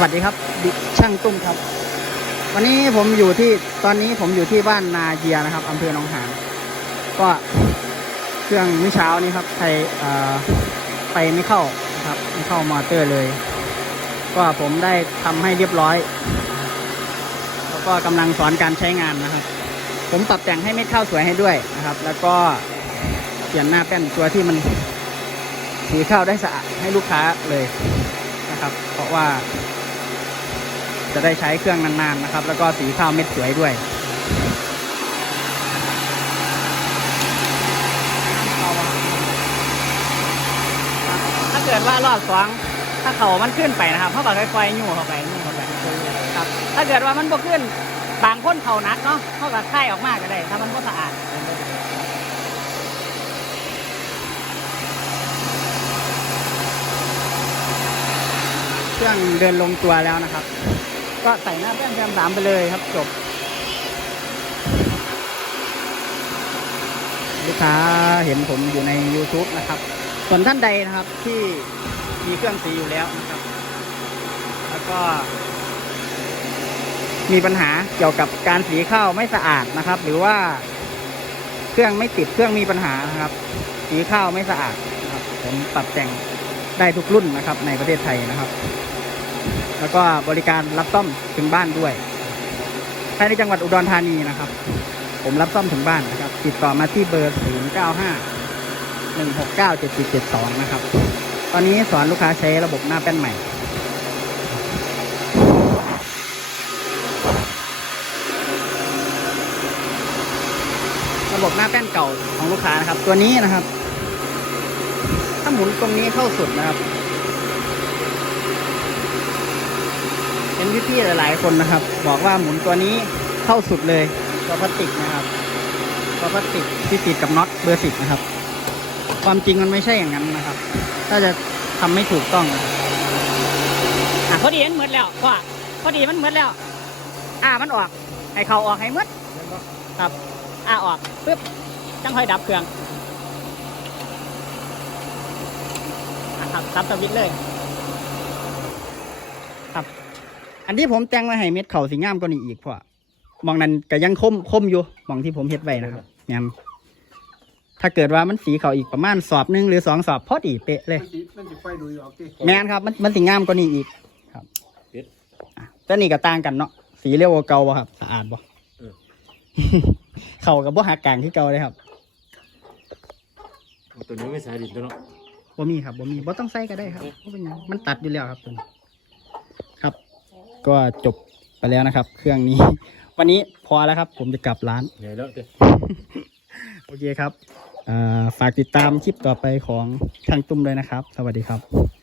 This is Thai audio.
วัสดีครับดิช่างตุ้มครับ วันนี้ผมอยู่ที่ตอนนี้ผมอยู่ที่บ้านนาเยียนะครับอำเภอหนองหานก็เครื่องเมื่อเช้านี้ครับใครเอ่อไปไม่เข้าครับไม่เข้ามอเตอร์เลย ก็ผมได้ทำให้เรียบร้อย แล้วก็กำลังสอนการใช้งานนะครับ ผมปรับแต่งให้เม็ดข้าวสวยให้ด้วยนะครับ แล้วก็เปลี่ยนหน้าแป้นตัวที่มันสีข้าวได้สะอาดให้ลูกค้าเลยนะครับ เพราะว่า จะได้ใช้เครื่องนานๆนะครับ แล้วก็สีข้าวเม็ดสวยด้วยถ้าเกิดว่ารอบสองถ้าเขามันขึ้นไปนะครับเขาก็ค่อยๆยู่เข้าไปยู่เข้าไปครับ ถ้าเกิดว่ามันบ่ขึ้นบางคนเขานักเนาะเขาก็ค่ายออกมาก็ได้ถ้ามันก็สะอาดเครื่องเดินลงตัวแล้วนะครับ ก็ใส่หน้าแป้นแซมสามไปเลยครับจบลูกค้าเห็นผมอยู่ใน YouTube นะครับ ส่วนท่านใดนะครับที่มีเครื่องสีอยู่แล้วนะครับ แล้วก็ มีปัญหาเกี่ยวกับการสีข้าวไม่สะอาดนะครับ หรือว่าเครื่องไม่ติดเครื่องมีปัญหานะครับ สีข้าวไม่สะอาดนะครับ ผมปรับแต่งได้ทุกรุ่นนะครับ ในประเทศไทยนะครับ แล้วก็บริการรับซ่อมถึงบ้านด้วยภายในจังหวัดอุดรธานีนะครับ ผมรับซ่อมถึงบ้านนะครับ ติดต่อมาที่เบอร์ 0 9 5 1 6 9 7 7 7 2 นะครับ ตอนนี้สอนลูกค้าใช้ระบบหน้าแป้นใหม่ ระบบหน้าแป้นเก่าของลูกค้านะครับ ตัวนี้นะครับ ถ้าหมุนตรงนี้เข้าสุดนะครับ เห็นพี่ๆหลายๆคนนะครับ บอกว่าหมุนตัวนี้เข้าสุดเลยตัวพลาสติกนะครับตัวพลาสติกที่ติดกับน็อตเบอร์สิบนะครับ ความจริงมันไม่ใช่อย่างนั้นนะครับ ถ้าจะทำไม่ถูกต้องนะครับอะพอดีมันเหมือนแล้วว่าพอดีมันเหมือนแล้ว อ่ามันออกให้เขาออกให้หมดครับ อ่าออกปึ๊บจังค่อยดับเครื่องอะครับซับสวิตช์เลยครับ อันที่ผมแต่งไว้ให้เม็ดเขาสีงามกว่านี้อีกเพราะมองนั้นก็ยังคมคมอยู่มองที่ผมเฮ็ดไว้นะครับเนี่ยถ้าเกิดว่ามันสีเขาอีกประมาณสอบหนึ่งหรือสองสอบพอดีเป๊ะเลย มันสิมันสิไฟดูอยู่ออกที่แมนครับ มันมันสีงามกว่านี้อีกครับอะแต่นี่ก็ต่างกันเนาะสีเรียวกว่าเก่าบ่ครับสะอาดบ่เขากับบ่หักกลางที่เก่าเลยครับตัวนี้ไม่สายดินตัวเนาะบ่มีครับบ่มีบ่ต้องใส่ก็ได้ครับบ่เป็นหยังมันตัดอยู่แล้วครับตัวนี้ครับ ก็จบไปแล้วนะครับ เครื่องนี้ วันนี้พอแล้วครับ ผมจะกลับร้านใหญ่แล้วเด้อโอเคครับอ่าฝากติดตามคลิปต่อไปของช่างตุ้มด้วยนะครับ สวัสดีครับ